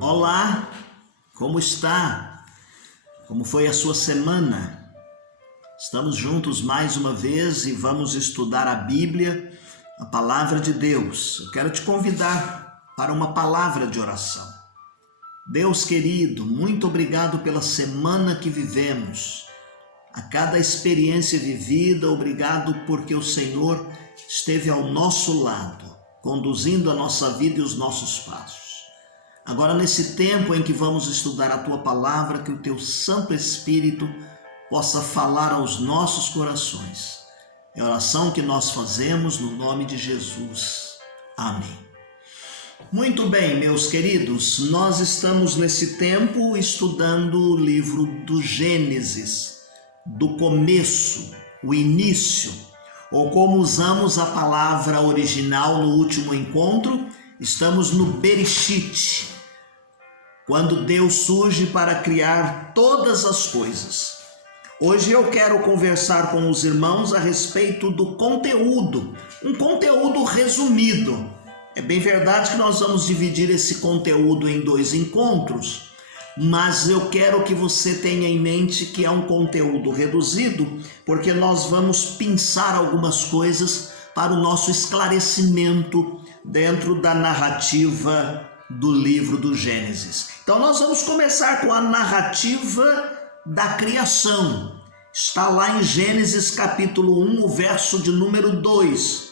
Olá, como está? Como foi a sua semana? Estamos juntos mais uma vez e vamos estudar a Bíblia, a Palavra de Deus. Eu quero te convidar para uma palavra de oração. Deus querido, muito obrigado pela semana que vivemos, a cada experiência vivida, obrigado porque o Senhor esteve ao nosso lado, conduzindo a nossa vida e os nossos passos. Agora, nesse tempo em que vamos estudar a Tua Palavra, que o Teu Santo Espírito possa falar aos nossos corações. É a oração que nós fazemos no nome de Jesus. Amém. Muito bem, meus queridos, nós estamos nesse tempo estudando o livro do Gênesis, do começo, o início, ou como usamos a palavra original no último encontro, estamos no Bereshit, quando Deus surge para criar todas as coisas. Hoje eu quero conversar com os irmãos a respeito do conteúdo, um conteúdo resumido. É bem verdade que nós vamos dividir esse conteúdo em 2 encontros, mas eu quero que você tenha em mente que é um conteúdo reduzido, porque nós vamos pensar algumas coisas para o nosso esclarecimento dentro da narrativa do livro do Gênesis. Então nós vamos começar com a narrativa da criação. Está lá em Gênesis capítulo 1, o verso de número 2.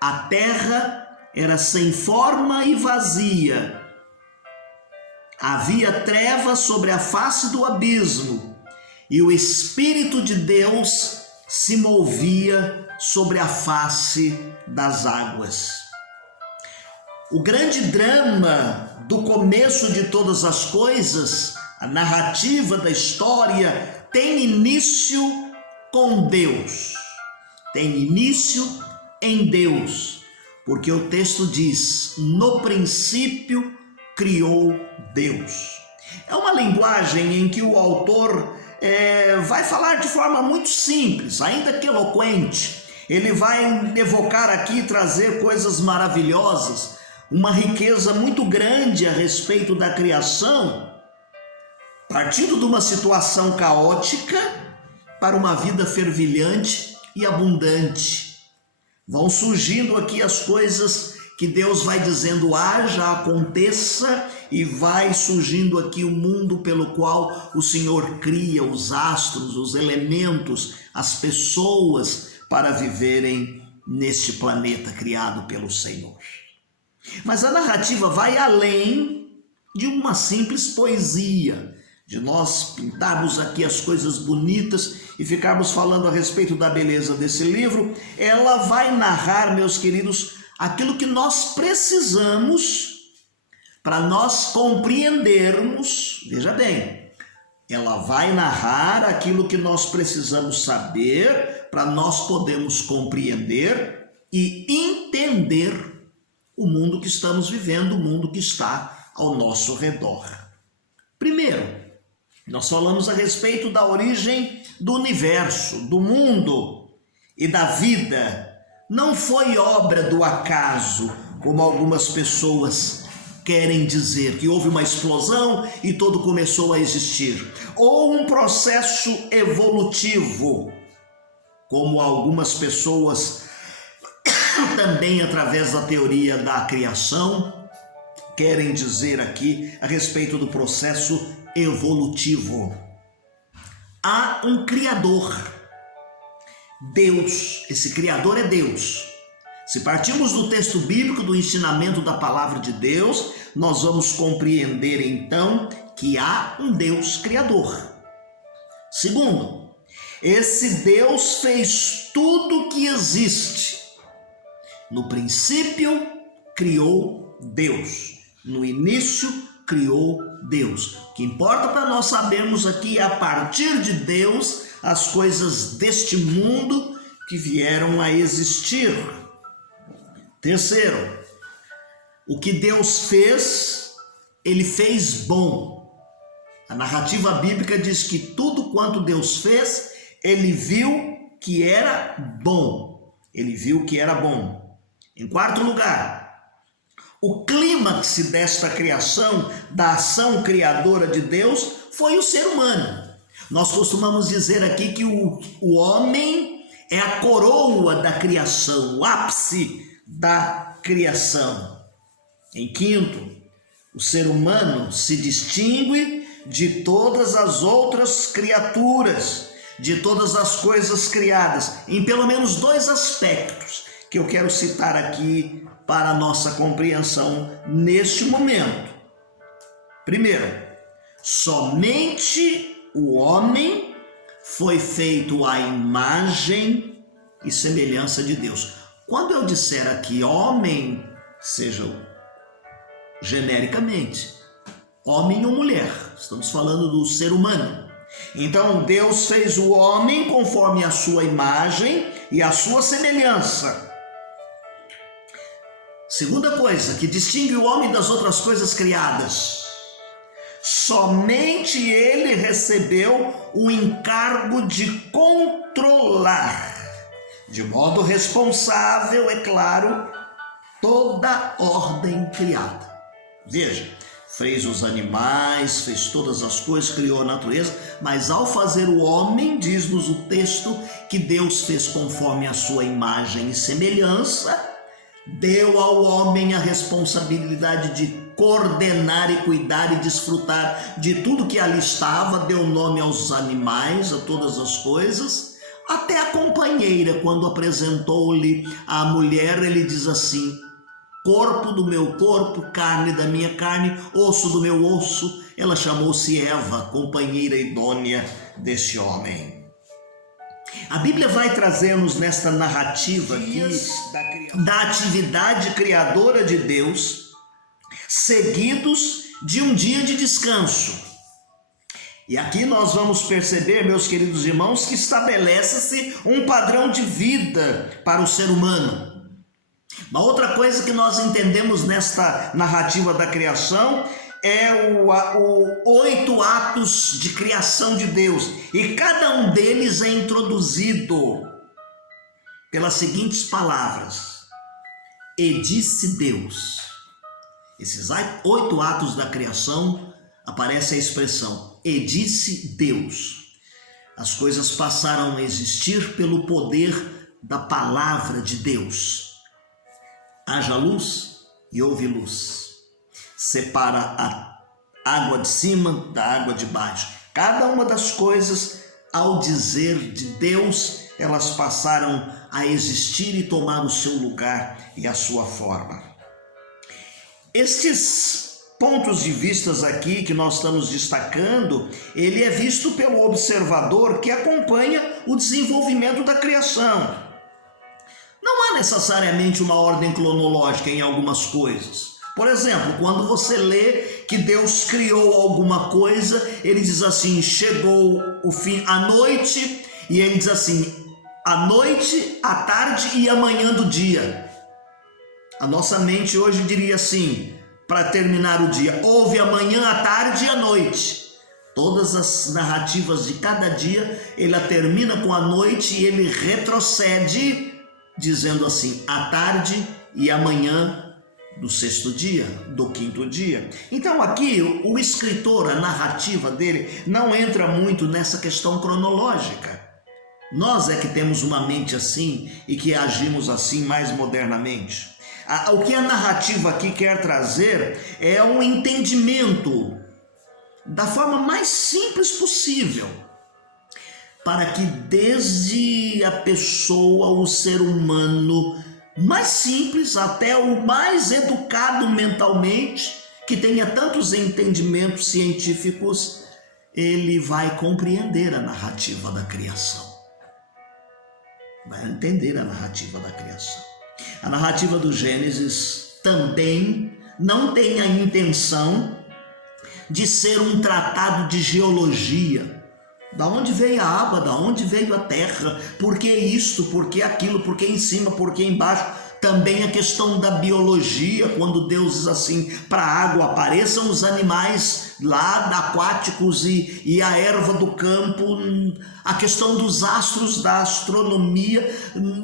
A terra era sem forma e vazia. Havia trevas sobre a face do abismo, e o Espírito de Deus se movia sobre a face das águas. O grande drama do começo de todas as coisas, a narrativa da história, tem início com Deus. Tem início em Deus, porque o texto diz: no princípio criou Deus. É uma linguagem em que o autor vai falar de forma muito simples, ainda que eloquente. Ele vai evocar aqui, trazer coisas maravilhosas, uma riqueza muito grande a respeito da criação, partindo de uma situação caótica para uma vida fervilhante e abundante. Vão surgindo aqui as coisas que Deus vai dizendo haja, aconteça, e vai surgindo aqui o mundo pelo qual o Senhor cria os astros, os elementos, as pessoas para viverem neste planeta criado pelo Senhor. Mas a narrativa vai além de uma simples poesia, de nós pintarmos aqui as coisas bonitas e ficarmos falando a respeito da beleza desse livro. Ela vai narrar, meus queridos, aquilo que nós precisamos para nós compreendermos. Veja bem, ela vai narrar aquilo que nós precisamos saber para nós podermos compreender e entender o mundo que estamos vivendo, o mundo que está ao nosso redor. Primeiro, nós falamos a respeito da origem do universo, do mundo e da vida. Não foi obra do acaso, como algumas pessoas querem dizer, que houve uma explosão e tudo começou a existir. Ou um processo evolutivo, como algumas pessoas também através da teoria da criação querem dizer aqui a respeito do processo evolutivo. Há um Criador, Deus. Esse Criador é Deus. Se partirmos do texto bíblico, do ensinamento da palavra de Deus, nós vamos compreender então que há um Deus Criador. Segundo, esse Deus fez tudo que existe. No princípio, criou Deus. No início, criou Deus. O que importa para nós sabermos aqui é a partir de Deus as coisas deste mundo que vieram a existir. Terceiro, o que Deus fez, Ele fez bom. A narrativa bíblica diz que tudo quanto Deus fez, Ele viu que era bom. Ele viu que era bom. Em quarto lugar, O clímax desta criação, da ação criadora de Deus, foi o ser humano. Nós costumamos dizer aqui que o homem é a coroa da criação, o ápice da criação. Em quinto, o ser humano se distingue de todas as outras criaturas, de todas as coisas criadas, em pelo menos 2 aspectos que eu quero citar aqui para a nossa compreensão neste momento. Primeiro, somente o homem foi feito à imagem e semelhança de Deus. Quando eu disser aqui homem, seja genericamente, homem ou mulher, estamos falando do ser humano. Então Deus fez o homem conforme a sua imagem e a sua semelhança. Segunda coisa que distingue o homem das outras coisas criadas: somente ele recebeu o encargo de controlar, de modo responsável, é claro, toda a ordem criada. Veja, fez os animais, fez todas as coisas, criou a natureza, mas ao fazer o homem, diz-nos o texto, que Deus fez conforme a sua imagem e semelhança, deu ao homem a responsabilidade de coordenar e cuidar e desfrutar de tudo que ali estava, deu nome aos animais, a todas as coisas, até a companheira, quando apresentou-lhe a mulher, ele diz assim: corpo do meu corpo, carne da minha carne, osso do meu osso. Ela chamou-se Eva, companheira idônea deste homem. A Bíblia vai trazer-nos nesta narrativa aqui da atividade criadora de Deus, seguidos de um dia de descanso. E aqui nós vamos perceber, meus queridos irmãos, que estabelece-se um padrão de vida para o ser humano. Uma outra coisa que nós entendemos nesta narrativa da criação é os 8 atos de criação de Deus, e cada um deles é introduzido pelas seguintes palavras: e disse Deus. Esses 8 atos da criação aparece a expressão e disse Deus. As coisas passaram a existir pelo poder da palavra de Deus. Haja luz e houve luz. Separa a água de cima da água de baixo. Cada uma das coisas, ao dizer de Deus, elas passaram a existir e tomar o seu lugar e a sua forma. Estes pontos de vistas aqui que nós estamos destacando, ele é visto pelo observador que acompanha o desenvolvimento da criação. Não há necessariamente uma ordem cronológica em algumas coisas. Por exemplo, quando você lê que Deus criou alguma coisa, ele diz assim: chegou o fim, a noite, e ele diz assim: a noite, a tarde e a manhã do dia. A nossa mente hoje diria assim, para terminar o dia: houve a manhã, a tarde e a noite. Todas as narrativas de cada dia, ele termina com a noite e ele retrocede, dizendo assim: a tarde e a manhã do 6º dia, do 5º dia. Então aqui o escritor, a narrativa dele não entra muito nessa questão cronológica. Nós é que temos uma mente assim e que agimos assim mais modernamente. O que a narrativa aqui quer trazer é um entendimento da forma mais simples possível, para que desde a pessoa, o ser humano mais simples até o mais educado mentalmente, que tenha tantos entendimentos científicos, ele vai compreender a narrativa da criação. Vai entender a narrativa da criação. A narrativa do Gênesis também não tem a intenção de ser um tratado de geologia. Da onde veio a água, da onde veio a terra, por que isto, por que aquilo, por que em cima, por que embaixo. Também a questão da biologia, quando Deus diz assim, para a água apareçam os animais lá aquáticos e a erva do campo, a questão dos astros, da astronomia,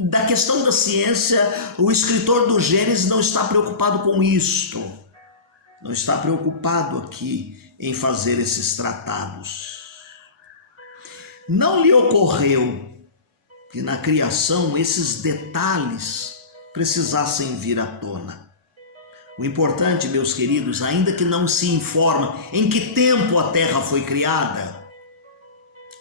da questão da ciência. O escritor do Gênesis não está preocupado com isto, não está preocupado aqui em fazer esses tratados. Não lhe ocorreu que na criação esses detalhes precisassem vir à tona. O importante, meus queridos, ainda que não se informa em que tempo a terra foi criada.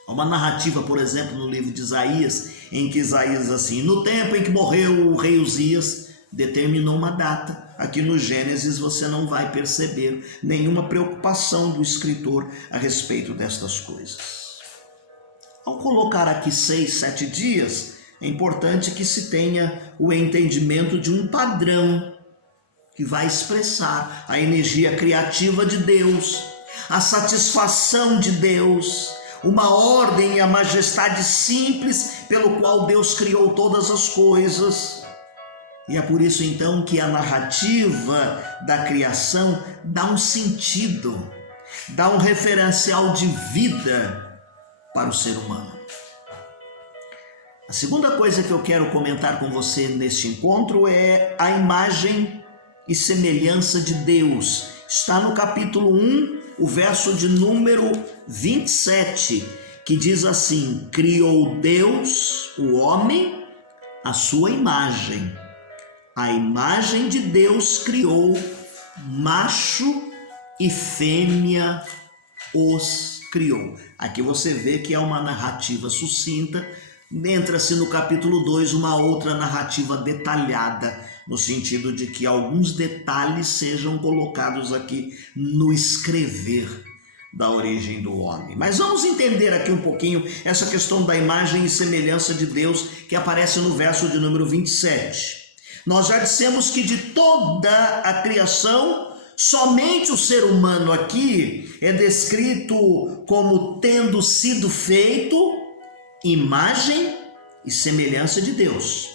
Há uma narrativa, por exemplo, no livro de Isaías, em que Isaías diz assim, no tempo em que morreu o rei Uzias, determinou uma data. Aqui no Gênesis você não vai perceber nenhuma preocupação do escritor a respeito destas coisas. Ao colocar aqui 6, 7 dias, é importante que se tenha o entendimento de um padrão que vai expressar a energia criativa de Deus, a satisfação de Deus, uma ordem e a majestade simples pelo qual Deus criou todas as coisas. E é por isso então que a narrativa da criação dá um sentido, dá um referencial de vida para o ser humano. A segunda coisa que eu quero comentar com você neste encontro é a imagem e semelhança de Deus. Está no capítulo 1, o verso de número 27, que diz assim, criou Deus, o homem, à sua imagem. A imagem de Deus criou, macho e fêmea os criou. Aqui você vê que é uma narrativa sucinta. Entra-se no capítulo 2 uma outra narrativa detalhada, no sentido de que alguns detalhes sejam colocados aqui no escrever da origem do homem. Mas vamos entender aqui um pouquinho essa questão da imagem e semelhança de Deus que aparece no verso de número 27. Nós já dissemos que de toda a criação, somente o ser humano aqui é descrito como tendo sido feito imagem e semelhança de Deus.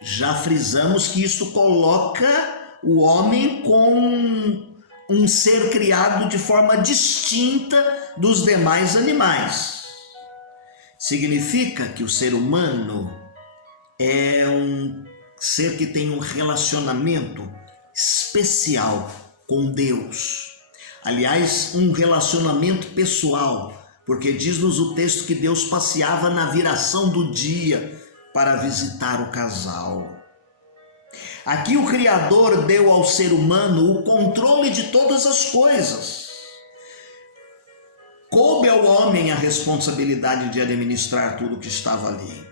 Já frisamos que isso coloca o homem como um ser criado de forma distinta dos demais animais. Significa que o ser humano é um ser que tem um relacionamento especial com Deus. Aliás, um relacionamento pessoal, porque diz-nos o texto que Deus passeava na viração do dia para visitar o casal. Aqui o Criador deu ao ser humano o controle de todas as coisas. Coube ao homem a responsabilidade de administrar tudo que estava ali.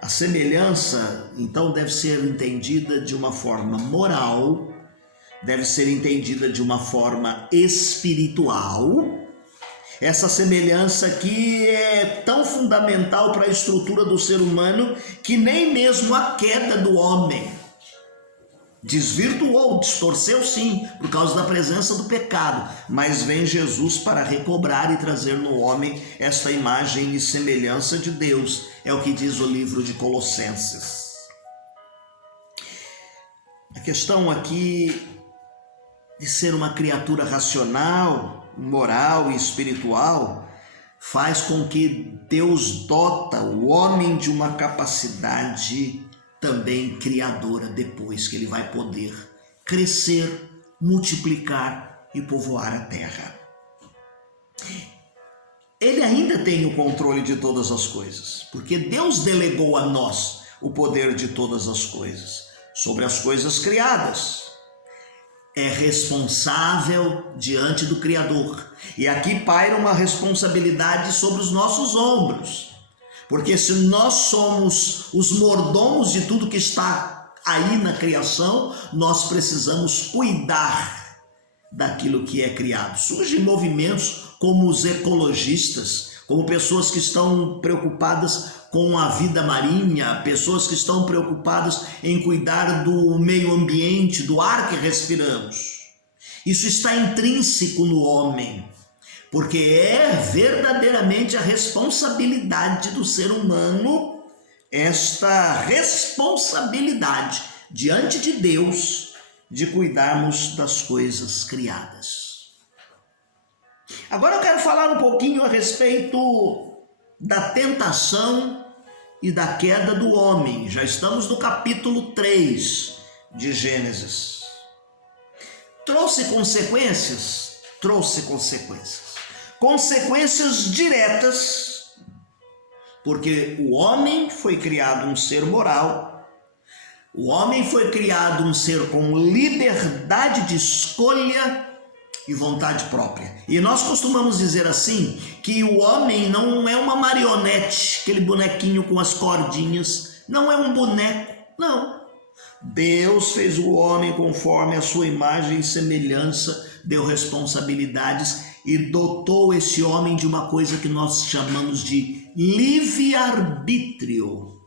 A semelhança, então, deve ser entendida de uma forma moral, deve ser entendida de uma forma espiritual. Essa semelhança aqui é tão fundamental para a estrutura do ser humano que nem mesmo a queda do homem desvirtuou, distorceu sim, por causa da presença do pecado, mas vem Jesus para recobrar e trazer no homem esta imagem e semelhança de Deus, é o que diz o livro de Colossenses. A questão aqui de ser uma criatura racional, moral e espiritual faz com que Deus dota o homem de uma capacidade também criadora depois que ele vai poder crescer, multiplicar e povoar a terra. Ele ainda tem o controle de todas as coisas, porque Deus delegou a nós o poder de todas as coisas, sobre as coisas criadas. É responsável diante do Criador. E aqui paira uma responsabilidade sobre os nossos ombros. Porque se nós somos os mordomos de tudo que está aí na criação, nós precisamos cuidar daquilo que é criado. Surgem movimentos como os ecologistas, como pessoas que estão preocupadas com a vida marinha, pessoas que estão preocupadas em cuidar do meio ambiente, do ar que respiramos. Isso está intrínseco no homem, porque é verdadeiramente a responsabilidade do ser humano esta responsabilidade diante de Deus de cuidarmos das coisas criadas. Agora eu quero falar um pouquinho a respeito da tentação e da queda do homem. Já estamos no capítulo 3 de Gênesis. Trouxe consequências? Trouxe consequências. Consequências diretas, porque o homem foi criado um ser moral, o homem foi criado um ser com liberdade de escolha e vontade própria. E nós costumamos dizer assim, que o homem não é uma marionete, aquele bonequinho com as cordinhas, não é um boneco, não. Deus fez o homem conforme a sua imagem e semelhança, deu responsabilidades e dotou esse homem de uma coisa que nós chamamos de livre-arbítrio.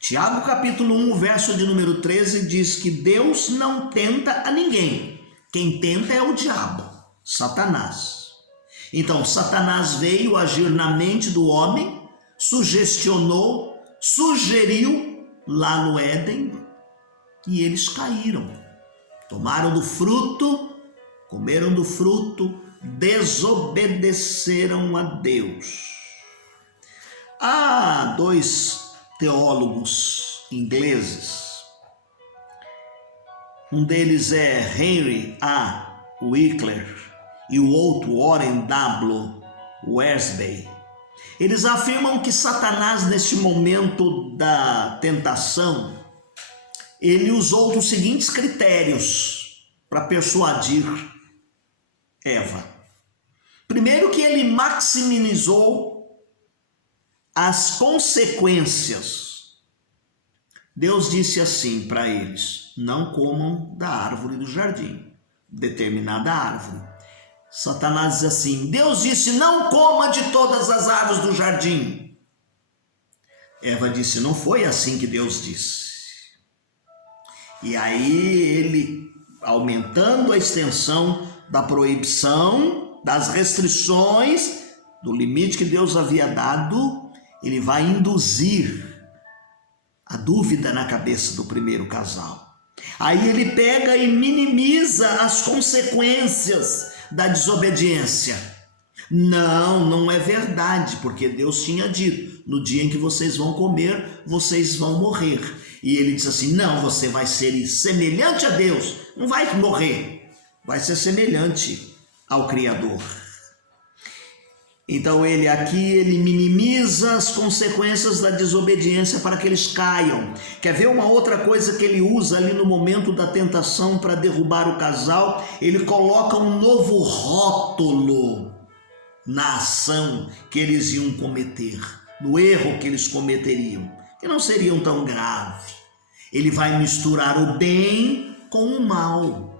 Tiago capítulo 1, verso de número 13 diz que Deus não tenta a ninguém. Quem tenta é o diabo, Satanás. Então, Satanás veio agir na mente do homem, sugestionou, sugeriu lá no Éden e eles caíram. Tomaram do fruto, comeram do fruto, desobedeceram a Deus. Há dois teólogos ingleses. Um deles é Henry A. Winkler e o outro Warren W. Wiersbe. Eles afirmam que Satanás, neste momento da tentação, ele usou dos seguintes critérios para persuadir Eva. Primeiro, que ele maximizou as consequências. Deus disse assim para eles: não comam da árvore do jardim, determinada árvore. Satanás diz assim: Deus disse, não coma de todas as árvores do jardim. Eva disse, não foi assim que Deus disse. E aí ele, aumentando a extensão da proibição, das restrições, do limite que Deus havia dado, ele vai induzir a dúvida na cabeça do primeiro casal. Aí ele pega e minimiza as consequências da desobediência. Não é verdade, porque Deus tinha dito, no dia em que vocês vão comer, vocês vão morrer. E ele diz assim, não, você vai ser semelhante a Deus, não vai morrer, vai ser semelhante ao Criador. Então ele minimiza as consequências da desobediência para que eles caiam. Quer ver uma outra coisa que ele usa ali no momento da tentação para derrubar o casal? Ele coloca um novo rótulo na ação que eles iam cometer, no erro que eles cometeriam, que não seriam tão grave. Ele vai misturar o bem com o mal.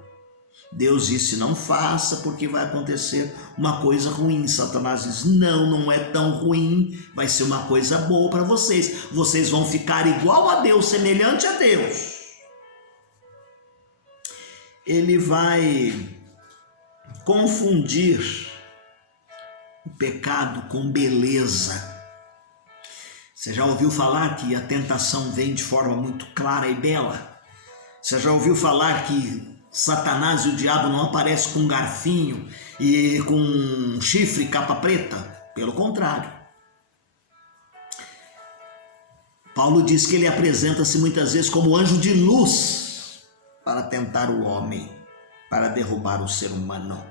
Deus disse, não faça, porque vai acontecer uma coisa ruim. Satanás diz, não é tão ruim, vai ser uma coisa boa para vocês. Vocês vão ficar igual a Deus, semelhante a Deus. Ele vai confundir o pecado com beleza. Você já ouviu falar que a tentação vem de forma muito clara e bela? Você já ouviu falar que Satanás e o diabo não aparecem com um garfinho e com um chifre e capa preta? Pelo contrário. Paulo diz que ele apresenta-se muitas vezes como anjo de luz para tentar o homem, para derrubar o ser humano.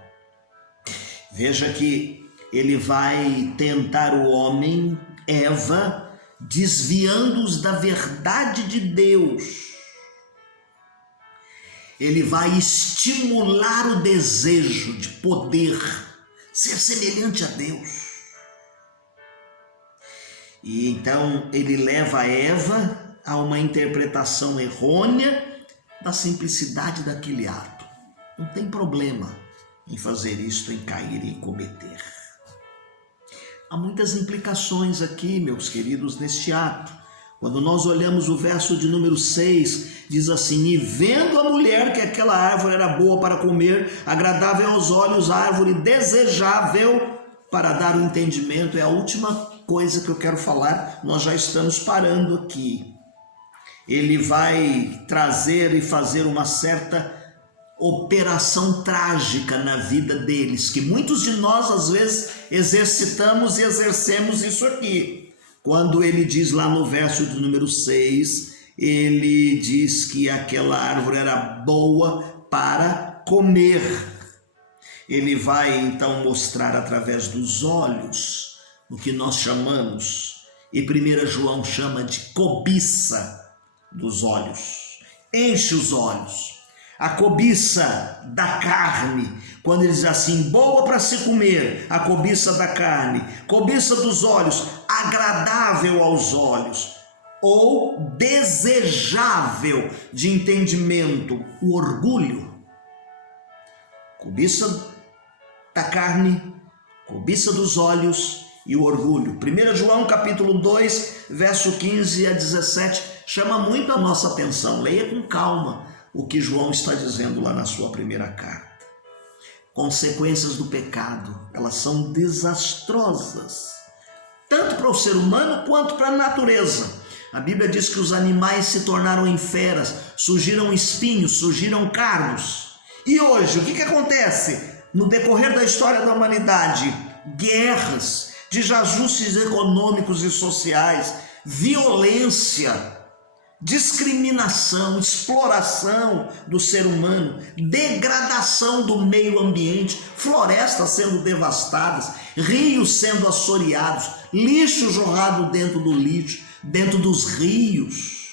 Veja que ele vai tentar o homem, Eva, desviando-os da verdade de Deus. Ele vai estimular o desejo de poder ser semelhante a Deus. E então ele leva Eva a uma interpretação errônea da simplicidade daquele ato. Não tem problema em fazer isto, em cair e em cometer. Há muitas implicações aqui, meus queridos, neste ato. Quando nós olhamos o verso de número 6, diz assim, e vendo a mulher que aquela árvore era boa para comer, agradável aos olhos, árvore desejável para dar o entendimento, é a última coisa que eu quero falar, nós já estamos parando aqui. Ele vai trazer e fazer uma certa operação trágica na vida deles, que muitos de nós às vezes exercitamos e exercemos isso aqui. Quando ele diz lá no verso de número 6, ele diz que aquela árvore era boa para comer. Ele vai então mostrar através dos olhos o que nós chamamos, e 1 João chama de cobiça dos olhos. Enche os olhos. A cobiça da carne, quando ele diz assim, boa para se comer, a cobiça da carne, cobiça dos olhos, agradável aos olhos, ou desejável de entendimento, o orgulho. Cobiça da carne, cobiça dos olhos e o orgulho. 1 João capítulo 2, verso 15 a 17, chama muito a nossa atenção. Leia com calma o que João está dizendo lá na sua primeira carta. Consequências do pecado, elas são desastrosas, tanto para o ser humano quanto para a natureza. A Bíblia diz que os animais se tornaram em feras, surgiram espinhos, surgiram cardos. E hoje, o que acontece? No decorrer da história da humanidade, guerras, desajustes econômicos e sociais, violência, discriminação, exploração do ser humano, degradação do meio ambiente, florestas sendo devastadas, rios sendo assoreados, lixo jorrado dentro do lixo, dentro dos rios,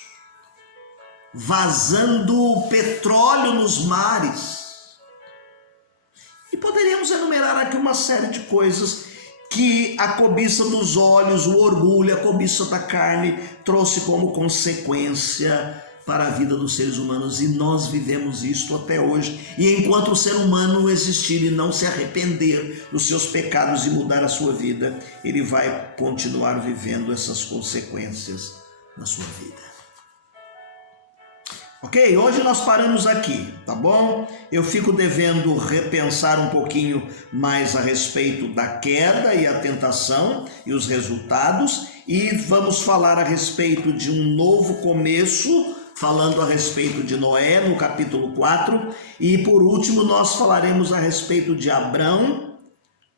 vazando petróleo nos mares. E poderíamos enumerar aqui uma série de coisas que a cobiça dos olhos, o orgulho, a cobiça da carne trouxe como consequência para a vida dos seres humanos, e nós vivemos isto até hoje. E enquanto o ser humano existir e não se arrepender dos seus pecados e mudar a sua vida, ele vai continuar vivendo essas consequências na sua vida. Ok? Hoje nós paramos aqui, tá bom? Eu fico devendo repensar um pouquinho mais a respeito da queda e a tentação e os resultados, e vamos falar a respeito de um novo começo, falando a respeito de Noé no capítulo 4, e por último nós falaremos a respeito de Abrão.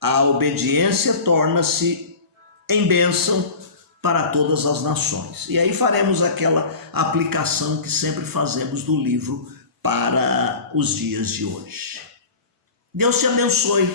A obediência torna-se em bênção para todas as nações. E aí faremos aquela aplicação que sempre fazemos do livro para os dias de hoje. Deus te abençoe.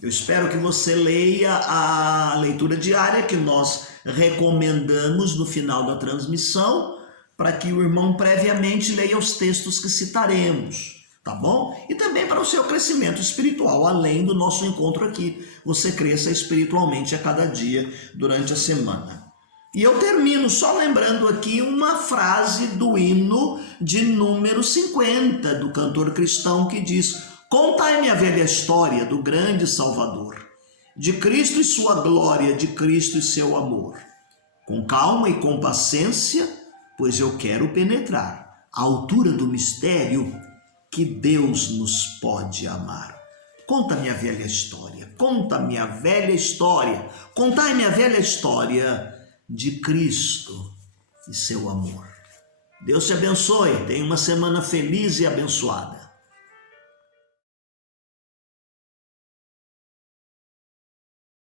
Eu espero que você leia a leitura diária que nós recomendamos no final da transmissão, para que o irmão previamente leia os textos que citaremos, tá bom? E também para o seu crescimento espiritual, além do nosso encontro aqui, você cresça espiritualmente a cada dia durante a semana. E eu termino só lembrando aqui uma frase do hino de número 50, do cantor cristão, que diz: contai-me a velha história do grande Salvador, de Cristo e sua glória, de Cristo e seu amor. Com calma e com paciência, pois eu quero penetrar a altura do mistério que Deus nos pode amar. Conta-me a velha história, conta-me a velha história, contai-me a velha história de Cristo e seu amor. Deus te abençoe, tenha uma semana feliz e abençoada.